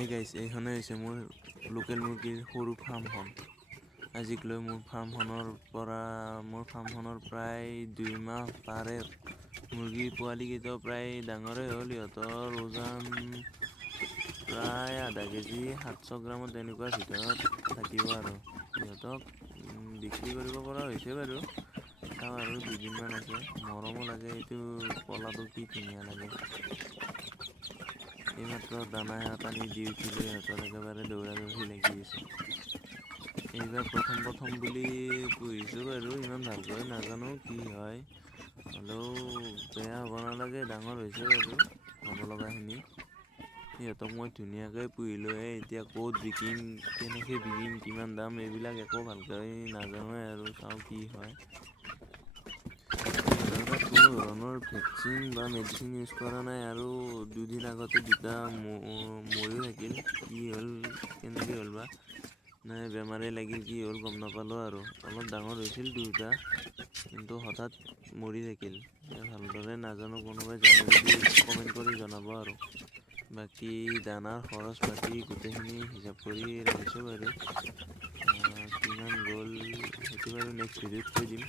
এই গাইছ এইখনে হৈছে মোৰ লোকেল মুৰ্গীৰ সৰু ফাৰ্মখন। আজিক লৈ মোৰ ফাৰ্মখনৰ প্ৰায় 2 মাহ পাৰে। মুৰ্গীৰ পোৱালিকেইটাও প্ৰায় ডাঙৰে হ'ল। ইহঁতৰ ওজন প্ৰায় আধা কেজি 700 গ্ৰামৰ তেনেকুৱা ভিতৰত থাকিব আৰু ইহঁতক বিক্ৰী কৰিব পৰা হৈছে বাৰু। চাওঁ আৰু 2 দিনমান আছে, মৰমো লাগে। এইটো পলাটো কি ধুনীয়া লাগে। এইমাত্ৰ দানা পানী দি উঠিলোঁ, ইহঁতৰ একেবাৰে দৌৰা দৌৰি লাগি আছে। এইবাৰ প্ৰথম বুলি পুহিছোঁ বাৰু, ইমান ভালকৈ নাজানো কি হয়। হ'লেও বেয়া হ'ব নালাগে, ডাঙৰ হৈছে বাৰু হ'ব লগাখিনি। সিহঁতক মই ধুনীয়াকৈ পুহিলোঁ। এতিয়া ক'ত বিকিম, কেনেকৈ বিকিম, কিমান দাম, এইবিলাক একো ভালকৈ নাজানোৱে আৰু চাওঁ কি হয়। সিহঁতৰ তাত কোনো ধৰণৰ ভেকচিন বা মেডিচিন ইউজ কৰা নাই। আৰু 2 দিন আগতে 2টা মৰিও থাকিল। কি হ'ল, কেনেকৈ হ'ল বা, নাই বেমাৰে লাগিল, কি হ'ল গম নাপালোঁ। আৰু অলপ ডাঙৰ হৈছিল 2টা, কিন্তু হঠাৎ মৰি থাকিল। ভালদৰে নাজানো, কোনোবাই জানে যদি কমেণ্ট কৰি জনাব। আৰু বাকী দানাৰ খৰচ পাতি গোটেইখিনি হিচাপ কৰি ৰাখিছোঁ বাৰু। কিমান গ'ল সেইটো বাৰু নেক্সট ভিডিঅ'ত কৈ দিম।